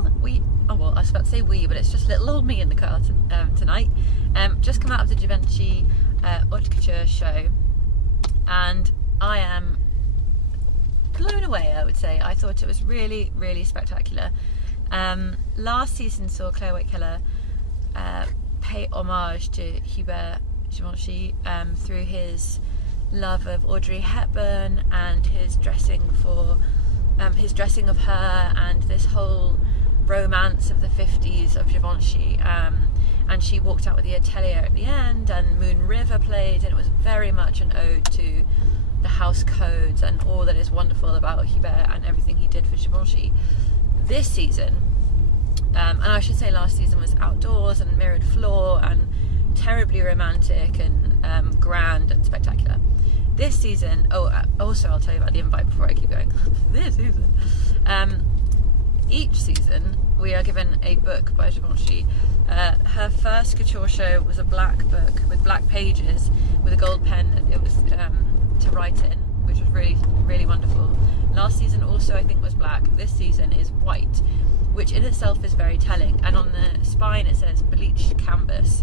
well, I was about to say we, but it's just little old me in the car tonight. Just come out of the Givenchy Haute Couture show, and I am blown away, I would say. I thought it was really, really spectacular. Last season saw Clare Waight Keller pay homage to Hubert Givenchy through his love of Audrey Hepburn and his dressing of her, and this whole romance of the 50s of Givenchy. And she walked out with the Atelier at the end, and Moon River played, and it was very much an ode to the house codes and all that is wonderful about Hubert and everything he did for Givenchy. This season, and I should say last season, was outdoors and mirrored floor and terribly romantic and grand and spectacular. This season, also I'll tell you about the invite before I keep going. This season, each season we are given a book by Givenchy. Her first couture show was a black book with black pages with a gold pen that it was to write in, which was really, really wonderful. Last season also, I think, was black. This season is white, which in itself is very telling, and on the spine it says bleached canvas.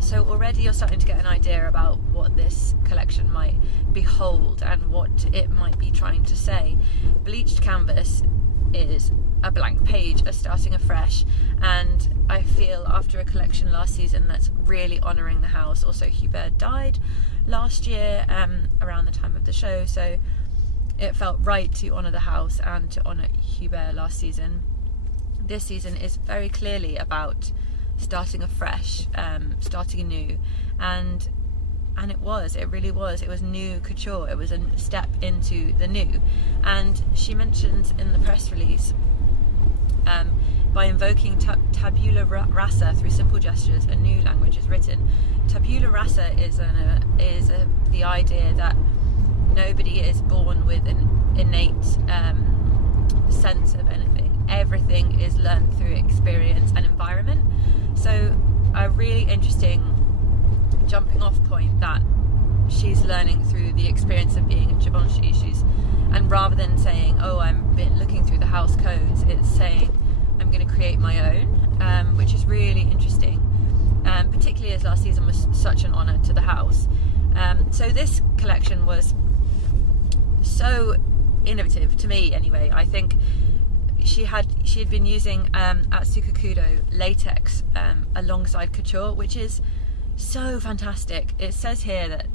So already you're starting to get an idea about what this collection might behold and what it might be trying to say. Bleached canvas is a blank page, a starting afresh, and I feel after a collection last season that's really honouring the house. Also, Hubert died last year around the time of the show, so it felt right to honour the house and to honour Hubert last season. This season is very clearly about starting afresh, starting anew, and it really was. It was new couture. It was a step into the new. And she mentions in the press release, by invoking tabula rasa through simple gestures, a new language is written. Tabula rasa is the idea that nobody is born with an innate sense of anything. Everything is learned through experience and environment. So a really interesting jumping off point that she's learning through the experience of being at Givenchy. And rather than saying, oh, I'm looking through the house codes, it's saying I'm going to create my own, which is really interesting, particularly as last season was such an honour to the house. So this collection was so innovative to me anyway. I think she had been using at Sukakudo latex alongside couture, which is so fantastic. It says here that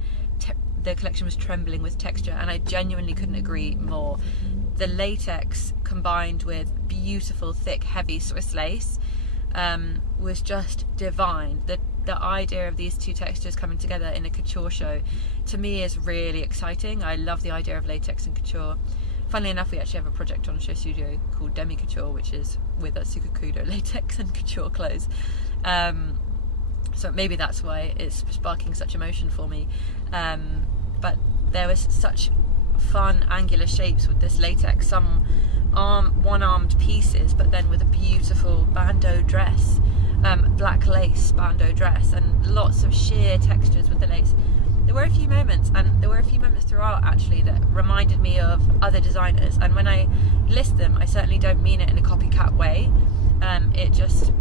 the collection was trembling with texture, and I genuinely couldn't agree more. The latex combined with beautiful thick heavy Swiss lace was just divine. The idea of these two textures coming together in a couture show to me is really exciting. I love the idea of latex and couture. Funnily enough, we actually have a project on SHOWstudio called Demi Couture, which is with a Sukakudo latex and couture clothes. So maybe that's why it's sparking such emotion for me. But there was such fun angular shapes with this latex, some one-armed pieces, but then with a beautiful bandeau dress, black lace bandeau dress, and lots of sheer textures with the lace. There were a few moments, and there were a few moments throughout actually, that reminded me of other designers, and when I list them, I certainly don't mean it in a copycat way. It just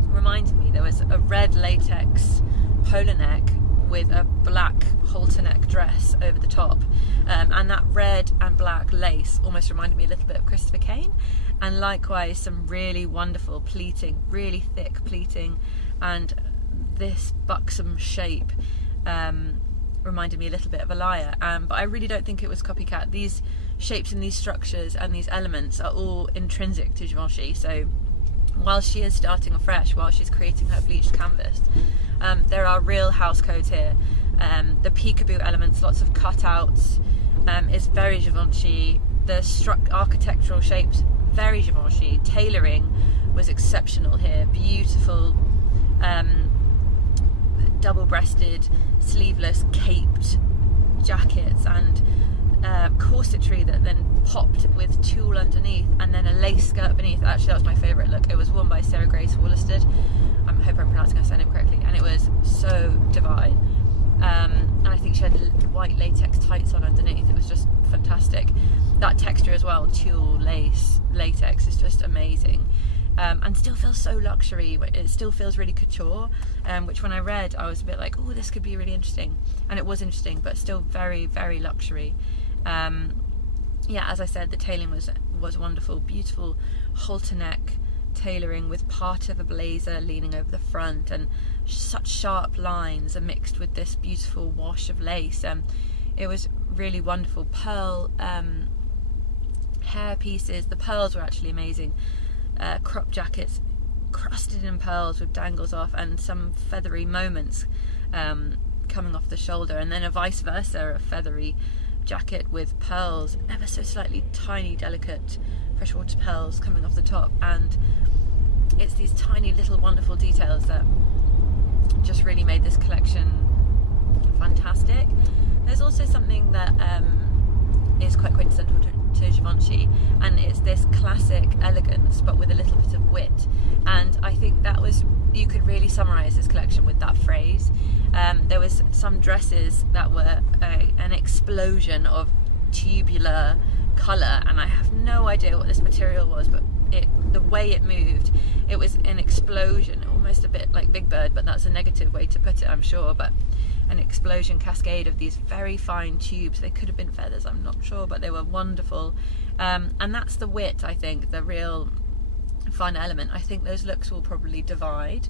reminded me. There was a red latex polo neck with a black halter neck dress over the top, and that red and black lace almost reminded me a little bit of Christopher Kane, and likewise some really wonderful pleating, really thick pleating, and this buxom shape reminded me a little bit of a liar, but I really don't think it was copycat. These shapes and these structures and these elements are all intrinsic to Givenchy, so while she is starting afresh, while she's creating her bleached canvas, there are real house codes here. The peekaboo elements, lots of cutouts, is very Givenchy. The architectural shapes, very Givenchy. Tailoring was exceptional here. Beautiful double-breasted, sleeveless, caped jackets, and corsetry that then popped with tulle underneath, and then a lace skirt beneath. Actually, that was my favourite look. It was worn by Sarah Grace Wollasted. I hope I'm pronouncing her surname correctly, and it was so divine. and I think she had white latex tights on underneath. It was just fantastic. That texture as well, tulle lace latex, is just amazing. And still feels so luxury. It still feels really couture, which when I read I was a bit like, oh, this could be really interesting, and it was interesting, but still very, very luxury. Yeah, as I said, the tailoring was wonderful. Beautiful halter neck tailoring with part of a blazer leaning over the front, and such sharp lines are mixed with this beautiful wash of lace. It was really wonderful. Pearl hair pieces, the pearls were actually amazing. Crop jackets crusted in pearls with dangles off, and some feathery moments coming off the shoulder, and then a vice versa, a feathery jacket with pearls, ever so slightly tiny, delicate freshwater pearls coming off the top. And it's these tiny little wonderful details that just really made this collection fantastic. There's also something that is quite quintessential to Givenchy, and it's this classic elegance but with a little bit of wit, and I think that was, you could really summarise this collection with that phrase. There was some dresses that were an explosion of tubular colour, and I have no idea what this material was, but the way it moved, it was an explosion, almost a bit like Big Bird, but that's a negative way to put it, I'm sure, but an explosion cascade of these very fine tubes. They could have been feathers, I'm not sure, but they were wonderful. And that's the wit, I think, the real fun element. I think those looks will probably divide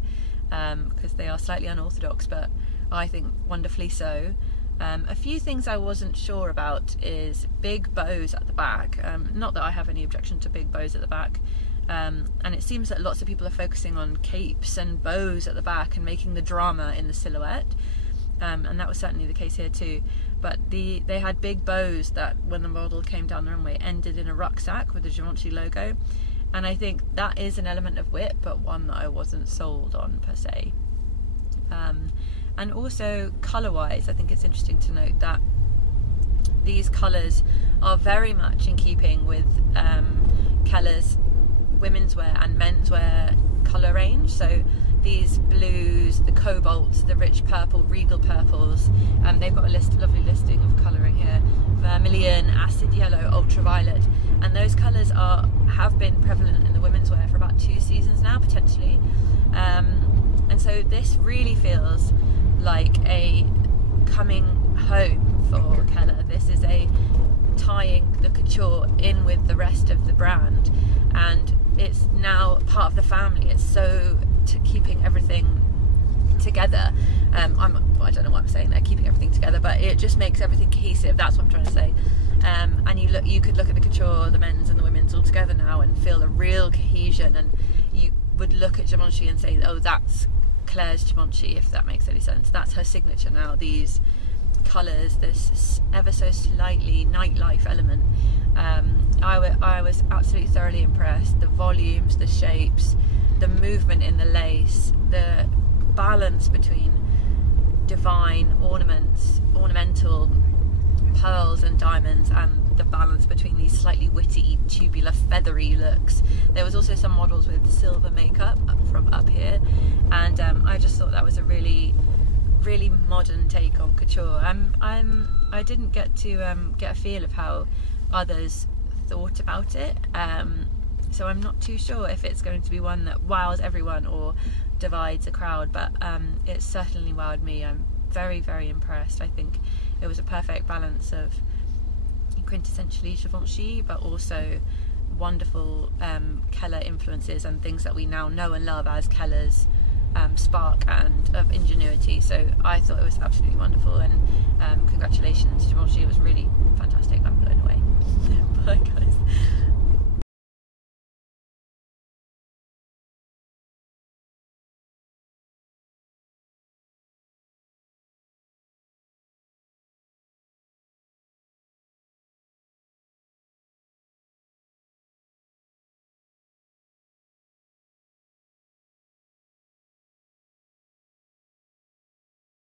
because they are slightly unorthodox, but I think wonderfully so. A few things I wasn't sure about is big bows at the back. Not that I have any objection to big bows at the back. And it seems that lots of people are focusing on capes and bows at the back and making the drama in the silhouette. And that was certainly the case here too, but they had big bows that when the model came down the runway ended in a rucksack with the Givenchy logo, and I think that is an element of wit, but one that I wasn't sold on per se. And also colour wise, I think it's interesting to note that these colours are very much in keeping with Keller's women's wear and menswear colour range. So these blues, the cobalts, the rich purple, regal purples, they've got a lovely listing of colouring here: vermilion, acid yellow, ultraviolet, and those colours have been prevalent in the women's wear for about 2 seasons now, potentially. And so this really feels like a coming home for Keller. This is a tying the couture in with the rest of the brand, and it's now part of the family. It's so keeping everything together. I don't know what I'm saying there, keeping everything together, but it just makes everything cohesive. That's what I'm trying to say. And you could look at the couture, the men's and the women's all together now, and feel a real cohesion. And you would look at Givenchy and say, oh, that's Claire's Givenchy, if that makes any sense. That's her signature now. These colours, this ever so slightly nightlife element. I was absolutely thoroughly impressed. The volumes, the shapes, the movement in the lace, the balance between divine ornaments, ornamental pearls and diamonds, and the balance between these slightly witty, tubular, feathery looks. There was also some models with silver makeup from up here, and I just thought that was a really, really modern take on couture. I didn't get to get a feel of how others thought about it, so I'm not too sure if it's going to be one that wows everyone or divides a crowd, but it certainly wowed me. I'm very, very impressed. I think it was a perfect balance of quintessentially Givenchy, but also wonderful Keller influences and things that we now know and love as Keller's spark and of ingenuity. So I thought it was absolutely wonderful, and congratulations Givenchy. It was really fantastic. I'm blown away by